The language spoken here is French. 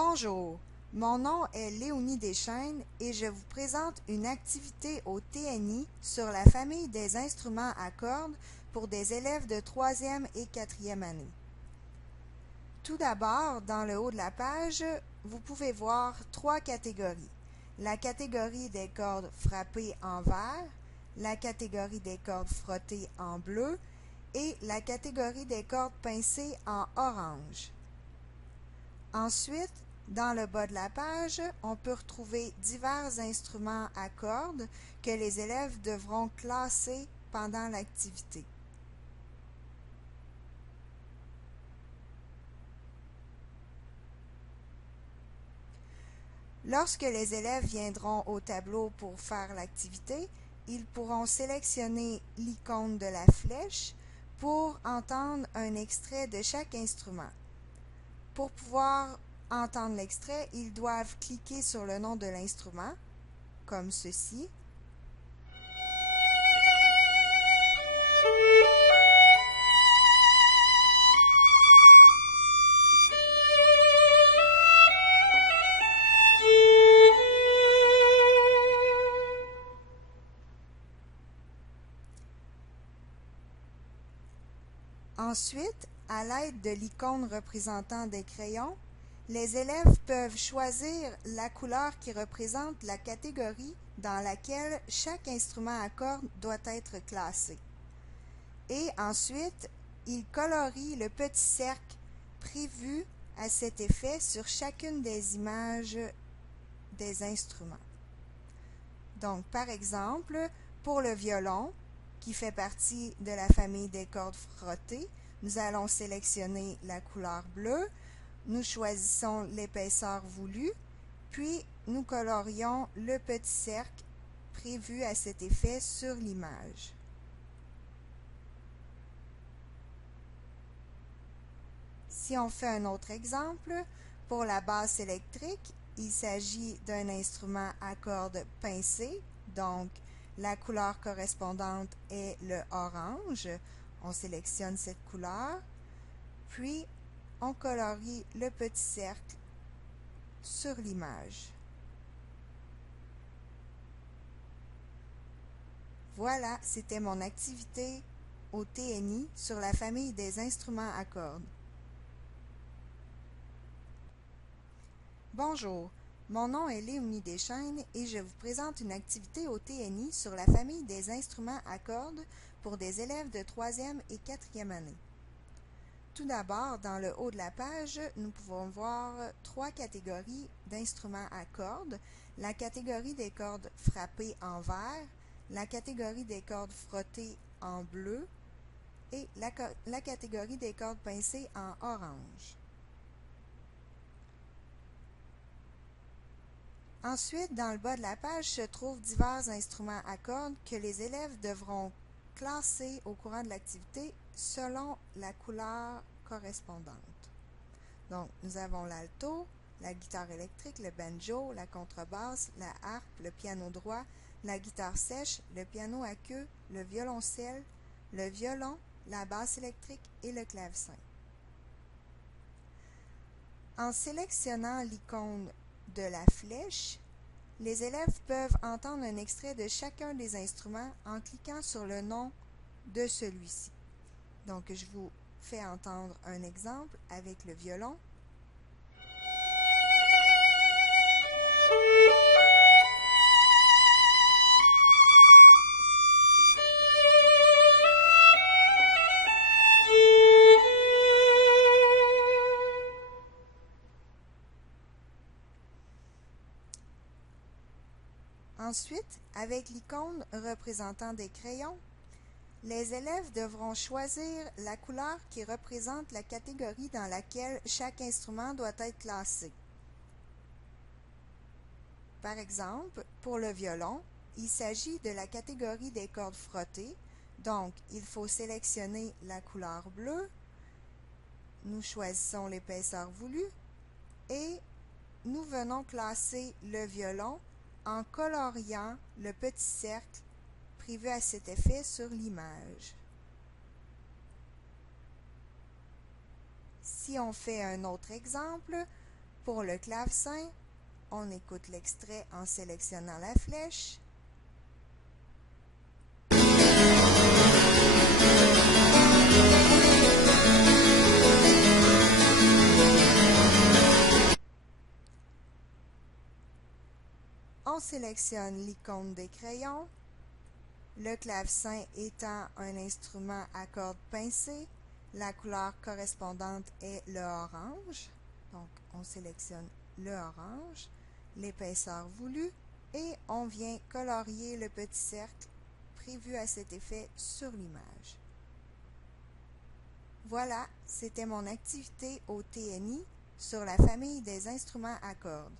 Bonjour, mon nom est Léonie Deschênes et je vous présente une activité au TNI sur la famille des instruments à cordes pour des élèves de 3e et 4e année. Tout d'abord, dans le haut de la page, vous pouvez voir 3 catégories. La catégorie des cordes frappées en vert, la catégorie des cordes frottées en bleu et la catégorie des cordes pincées en orange. Ensuite, dans le bas de la page, on peut retrouver divers instruments à cordes que les élèves devront classer pendant l'activité. Lorsque les élèves viendront au tableau pour faire l'activité, ils pourront sélectionner l'icône de la flèche pour entendre un extrait de chaque instrument. Pour pouvoir entendre l'extrait, ils doivent cliquer sur le nom de l'instrument, comme ceci. Ensuite, à l'aide de l'icône représentant des crayons, les élèves peuvent choisir la couleur qui représente la catégorie dans laquelle chaque instrument à cordes doit être classé. Et ensuite, ils colorient le petit cercle prévu à cet effet sur chacune des images des instruments. Donc, par exemple, pour le violon, qui fait partie de la famille des cordes frottées, nous allons sélectionner la couleur bleue, nous choisissons l'épaisseur voulue, puis nous colorions le petit cercle prévu à cet effet sur l'image. Si on fait un autre exemple, pour la basse électrique, il s'agit d'un instrument à cordes pincées, donc la couleur correspondante est le orange. On sélectionne cette couleur, puis on colorie le petit cercle sur l'image. Voilà, c'était mon activité au TNI sur la famille des instruments à cordes. Bonjour, mon nom est Léonie Deschênes et je vous présente une activité au TNI sur la famille des instruments à cordes pour des élèves de 3e et 4e année. Tout d'abord, dans le haut de la page, nous pouvons voir 3 catégories d'instruments à cordes. La catégorie des cordes frappées en vert, la catégorie des cordes frottées en bleu et la catégorie des cordes pincées en orange. Ensuite, dans le bas de la page se trouvent divers instruments à cordes que les élèves devront classer au courant de l'activité selon la couleur correspondante. Donc, nous avons l'alto, la guitare électrique, le banjo, la contrebasse, la harpe, le piano droit, la guitare sèche, le piano à queue, le violoncelle, le violon, la basse électrique et le clavecin. En sélectionnant l'icône de la flèche, les élèves peuvent entendre un extrait de chacun des instruments en cliquant sur le nom de celui-ci. Donc, je vous fais entendre un exemple avec le violon. Ensuite, avec l'icône représentant des crayons, les élèves devront choisir la couleur qui représente la catégorie dans laquelle chaque instrument doit être classé. Par exemple, pour le violon, il s'agit de la catégorie des cordes frottées, donc il faut sélectionner la couleur bleue, nous choisissons l'épaisseur voulue et nous venons classer le violon en coloriant le petit cercle prévu à cet effet sur l'image. Si on fait un autre exemple, pour le clavecin, on écoute l'extrait en sélectionnant la flèche. On sélectionne l'icône des crayons. Le clavecin étant un instrument à cordes pincées, la couleur correspondante est le orange. Donc, on sélectionne le orange, l'épaisseur voulue, et on vient colorier le petit cercle prévu à cet effet sur l'image. Voilà, c'était mon activité au TNI sur la famille des instruments à cordes.